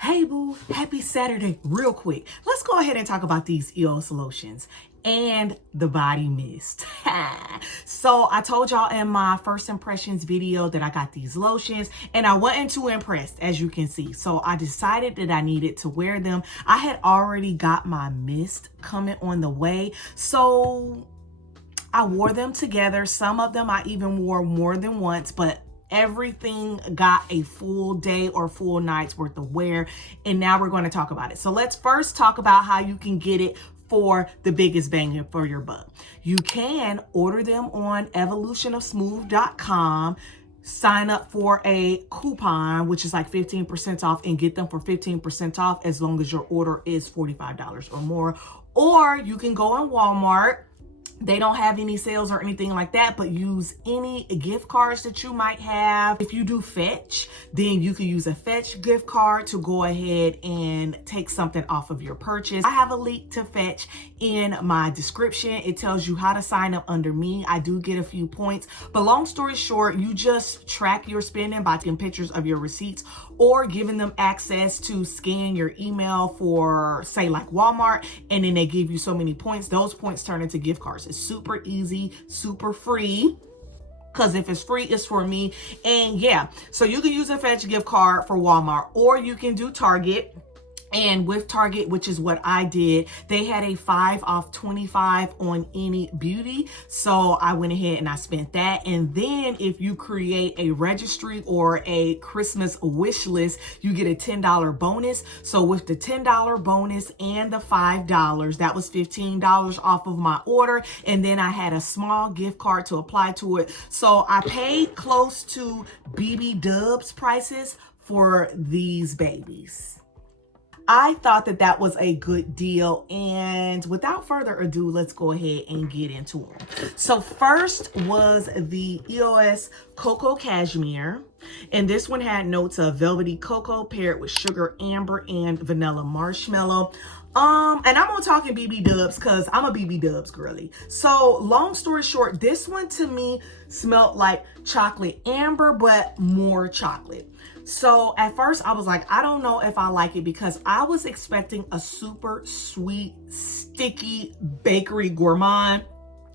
Hey boo, happy Saturday. Real quick, let's go ahead and talk about these EOS lotions and the body mist. So I told y'all in my first impressions video that I got these lotions and I wasn't too impressed, as you can see. So I decided that I needed to wear them. I had already got my mist coming on the way, so I wore them together. Some of them I even wore more than once, but everything got a full day or full night's worth of wear. And now we're going to talk about it. So let's first talk about how you can get it for the biggest bang for your buck. You can order them on evolutionofsmooth.com, sign up for a coupon, which is like 15% off, and get them for 15% off as long as your order is $45 or more. Or you can go on Walmart. They don't have any sales or anything like that, but use any gift cards that you might have. If you do Fetch, then you can use a Fetch gift card to go ahead and take something off of your purchase. I have a link to Fetch in my description. It tells you how to sign up under me. I do get a few points, but long story short, you just track your spending by taking pictures of your receipts or giving them access to scan your email for, say, like Walmart, and then they give you so many points. Those points turn into gift cards. It's super easy, super free. Because if it's free, it's for me. And yeah, so you can use a Fetch gift card for Walmart, or you can do Target. And with Target, which is what I did, they had a 5 off 25 on any beauty. So I went ahead and I spent that. And then if you create a registry or a Christmas wish list, you get a $10 bonus. So with the $10 bonus and the $5, that was $15 off of my order. And then I had a small gift card to apply to it. So I paid close to BBW's prices for these babies. I thought that that was a good deal, and without further ado, let's go ahead and get into them. So first was the EOS Cocoa Cashmere, and this one had notes of velvety cocoa paired with sugar amber and vanilla marshmallow. And I'm gonna talk in BBWs because I'm a BBWs girly. So long story short, this one to me smelled like chocolate amber, but more chocolate. So at first I was like, I don't know if I like it, because I was expecting a super sweet, sticky bakery gourmand.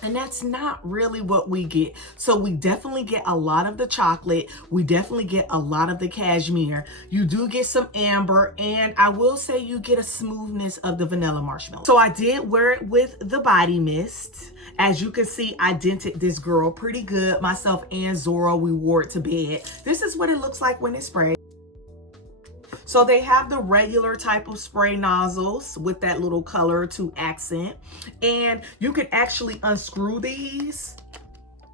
And that's not really what we get. So we definitely get a lot of the chocolate. We definitely get a lot of the cashmere. You do get some amber, and I will say you get a smoothness of the vanilla marshmallow. So I did wear it with the body mist. As you can see, I dented this girl pretty good. Myself and Zora, we wore it to bed. This is what it looks like when it's sprayed. So they have the regular type of spray nozzles with that little color to accent. And you can actually unscrew these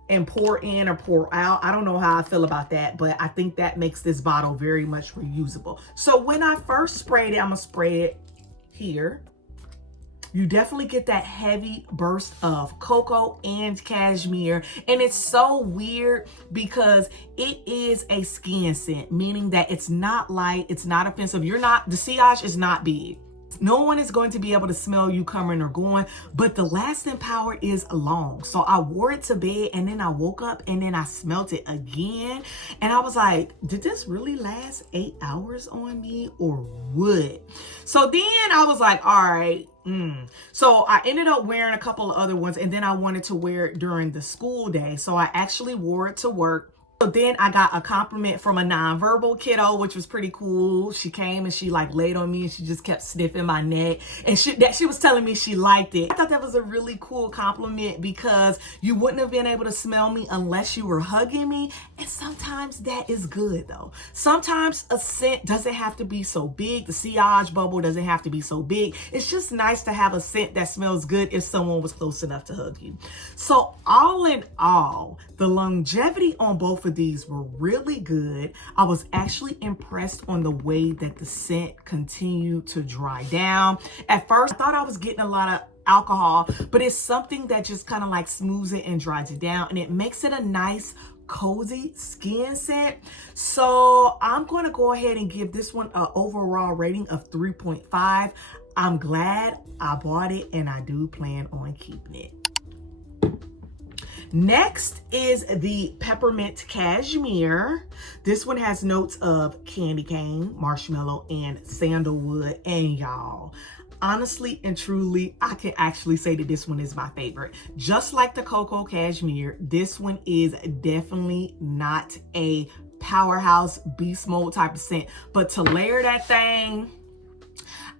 and pour in or pour out. I don't know how I feel about that, but I think that makes this bottle very much reusable. So when I first sprayed it, I'm gonna spray it here. You definitely get that heavy burst of cocoa and cashmere. And it's so weird because it is a skin scent, meaning that it's not light, it's not offensive. The sillage is not big. No one is going to be able to smell you coming or going, but the lasting power is long. So I wore it to bed, and then I woke up and then I smelt it again. And I was like, did this really last 8 hours on me or what? So then I was like, all right. So I ended up wearing a couple of other ones, and then I wanted to wear it during the school day. So I actually wore it to work. So then I got a compliment from a nonverbal kiddo, which was pretty cool. She came and she like laid on me and she just kept sniffing my neck, and she was telling me she liked it. I thought that was a really cool compliment, because you wouldn't have been able to smell me unless you were hugging me. And sometimes that is good though. Sometimes a scent doesn't have to be so big. The sillage bubble doesn't have to be so big. It's just nice to have a scent that smells good if someone was close enough to hug you. So all in all, the longevity on both of these were really good. I was actually impressed on the way that the scent continued to dry down. At first, I thought I was getting a lot of alcohol, but it's something that just kind of like smooths it and dries it down, and it makes it a nice, cozy skin scent. So I'm going to go ahead and give this one an overall rating of 3.5. I'm glad I bought it, and I do plan on keeping it. Next is the peppermint cashmere. This one has notes of candy cane, marshmallow, and sandalwood. And y'all, honestly and truly, I can actually say that this one is my favorite. Just like the cocoa cashmere, this one is definitely not a powerhouse beast mode type of scent, but to layer that thing,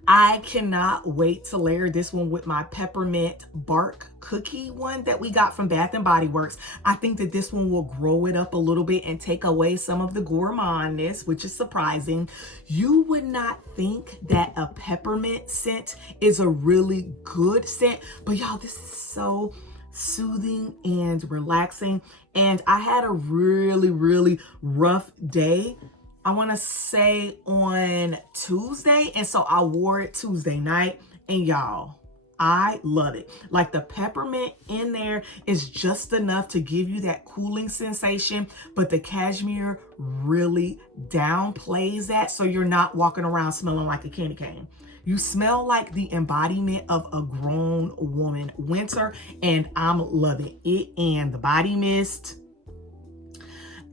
I cannot wait to layer this one with my peppermint bark cookie one that we got from Bath and Body Works. I think that this one will grow it up a little bit and take away some of the gourmandness, which is surprising. You would not think that a peppermint scent is a really good scent, but y'all, this is so soothing and relaxing. And I had a really rough day, I want to say on Tuesday. And so I wore it Tuesday night, and y'all, I love it. Like, the peppermint in there is just enough to give you that cooling sensation, but the cashmere really downplays that. So you're not walking around smelling like a candy cane. You smell like the embodiment of a grown woman winter, and I'm loving it. And the body mist,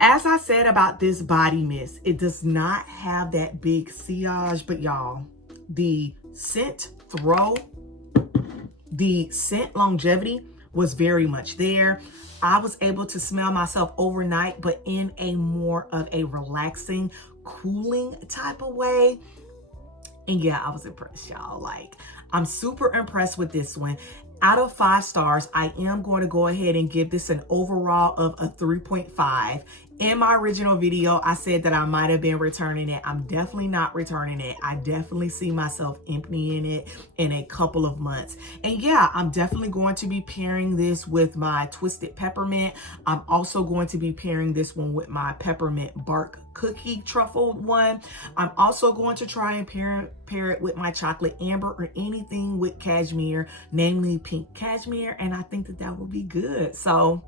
as I said about this body mist, it does not have that big sillage, but y'all, the scent throw, the scent longevity was very much there. I was able to smell myself overnight, but in a more of a relaxing, cooling type of way. And yeah, I was impressed, y'all. Like, I'm super impressed with this one. Out of 5 stars, I am going to go ahead and give this an overall of a 3.5. In my original video, I said that I might have been returning it. I'm definitely not returning it. I definitely see myself emptying it in a couple of months. And yeah, I'm definitely going to be pairing this with my Twisted Peppermint. I'm also going to be pairing this one with my Peppermint Bark Cookie Truffle one. I'm also going to try and pair it with my Chocolate Amber or anything with cashmere, namely pink cashmere. And I think that that will be good. So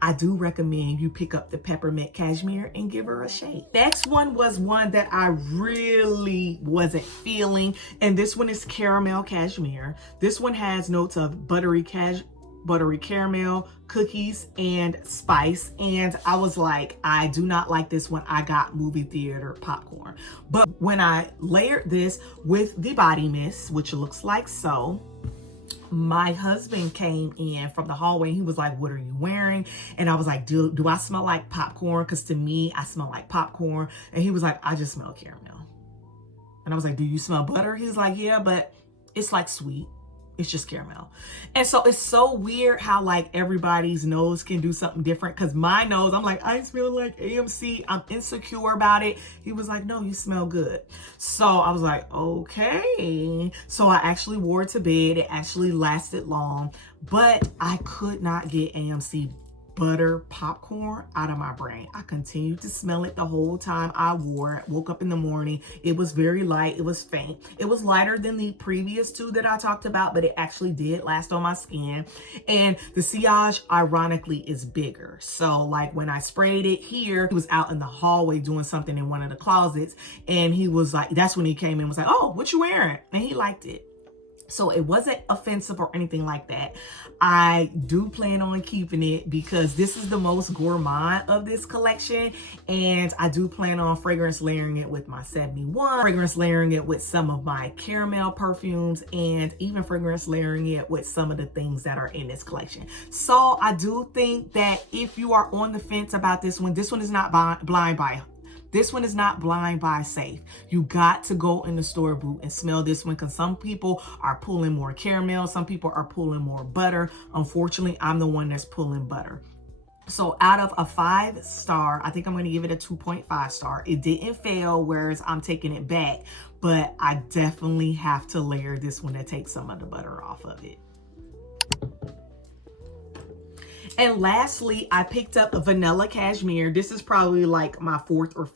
I do recommend you pick up the peppermint cashmere and give her a shake. Next one was one that I really wasn't feeling, and this one is caramel cashmere. This one has notes of buttery caramel, cookies, and spice. And I was like, I do not like this one. I got movie theater popcorn. But when I layered this with the body mist, which looks like so, my husband came in from the hallway. He was like, what are you wearing? And I was like, do I smell like popcorn? Because to me, I smell like popcorn. And he was like, I just smell caramel. And I was like, do you smell butter? He was like, yeah, but it's like sweet. It's just caramel. And so it's so weird how like everybody's nose can do something different. Because my nose, I'm like, I smell like AMC. I'm insecure about it. He was like, no, you smell good. So I was like, okay. So I actually wore it to bed. It actually lasted long. But I could not get AMC butter popcorn out of my brain. I continued to smell it the whole time I wore it. Woke up in the morning. It was very light. It was faint. It was lighter than the previous 2 that I talked about, but it actually did last on my skin. And the sillage, ironically, is bigger. So like when I sprayed it here, he was out in the hallway doing something in one of the closets. And he was like, that's when he came in and was like, oh, what you wearing? And he liked it. So it wasn't offensive or anything like that. I do plan on keeping it because this is the most gourmand of this collection. And I do plan on fragrance layering it with my 71, fragrance layering it with some of my caramel perfumes, and even fragrance layering it with some of the things that are in this collection. So I do think that if you are on the fence about this one is not blind buy. This one is not blind buy safe. You got to go in the store boot and smell this one because some people are pulling more caramel. Some people are pulling more butter. Unfortunately, I'm the one that's pulling butter. So out of a 5 star, I think I'm going to give it a 2.5 star. It didn't fail, whereas I'm taking it back. But I definitely have to layer this one to take some of the butter off of it. And lastly, I picked up a vanilla cashmere. This is probably like my 4th or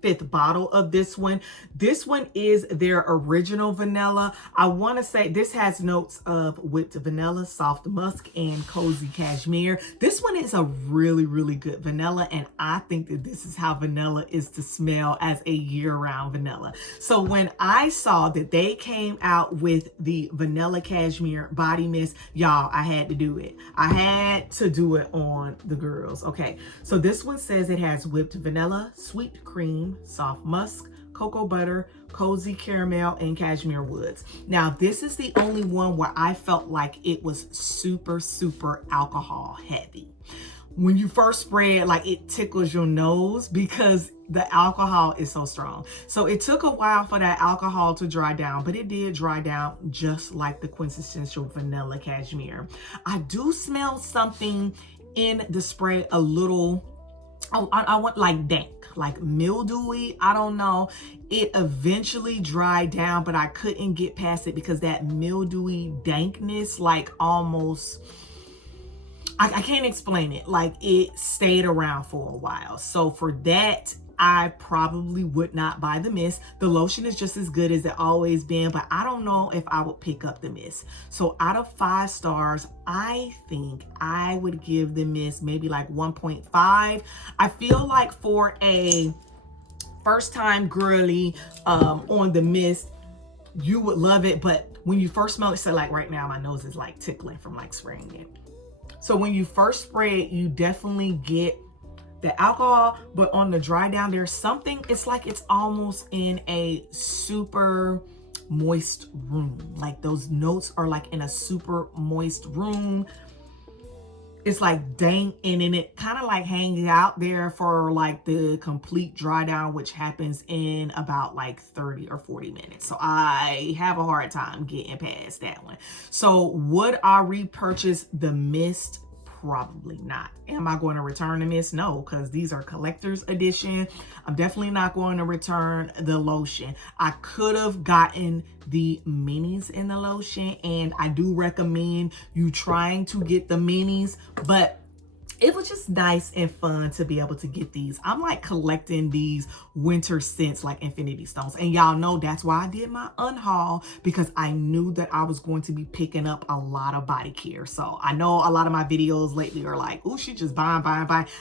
5th bottle of this one. This one is their original vanilla. I want to say this has notes of whipped vanilla, soft musk, and cozy cashmere. This one is a really, really good vanilla, and I think that this is how vanilla is to smell as a year-round vanilla. So when I saw that they came out with the vanilla cashmere body mist, y'all, I had to do it. I had to do it on the girls. Okay, so this one says it has whipped vanilla, sweet cream, soft musk, cocoa butter, cozy caramel, and cashmere woods. Now, this is the only one where I felt like it was super, super alcohol heavy. When you first spray it, like, it tickles your nose because the alcohol is so strong. So it took a while for that alcohol to dry down, but it did dry down just like the quintessential vanilla cashmere. I do smell something in the spray a little, I want like dank, like mildewy. I don't know. It eventually dried down, but I couldn't get past it because that mildewy dankness, like almost, I can't explain it. Like, it stayed around for a while. So for that, I probably would not buy the mist. The lotion is just as good as it always been, but I don't know if I would pick up the mist. So out of 5 stars, I think I would give the mist maybe like 1.5. I feel like for a first time girly on the mist, you would love it. But when you first smell it, so like right now, my nose is like tickling from like spraying it. So when you first spray it, you definitely get the alcohol, but on the dry down, there's something, it's like it's almost in a super moist room. Like, those notes are like in a super moist room. It's like dank, and then it kind of like hangs out there for like the complete dry down, which happens in about like 30 or 40 minutes. So I have a hard time getting past that one. So would I repurchase the mist? Probably not. Am I going to return the mist? No, because these are collector's edition. I'm definitely not going to return the lotion. I could have gotten the minis in the lotion, and I do recommend you trying to get the minis, but it was just nice and fun to be able to get these. I'm like collecting these winter scents like infinity stones. And y'all know that's why I did my unhaul, because I knew that I was going to be picking up a lot of body care. So I know a lot of my videos lately are like, oh, she just buying.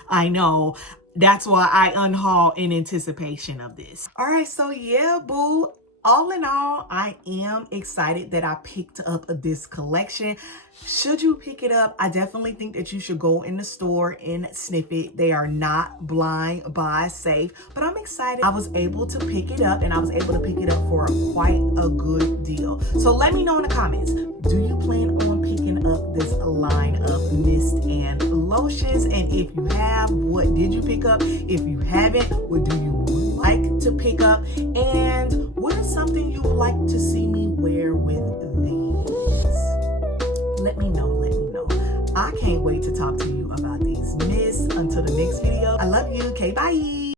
I know. That's why I unhaul in anticipation of this. All right, so yeah, boo. All in all, I am excited that I picked up this collection. Should you pick it up, I definitely think that you should go in the store and sniff it. They are not blind buy safe, but I'm excited. I was able to pick it up, and I was able to pick it up for quite a good deal. So let me know in the comments, do you plan on picking up this line of mist and lotions? And if you have, what did you pick up? If you haven't, what do you like to pick up? And what is something you would like to see me wear with these? Let me know. I can't wait to talk to you about these mists. Until the next video, I love you. Okay, bye.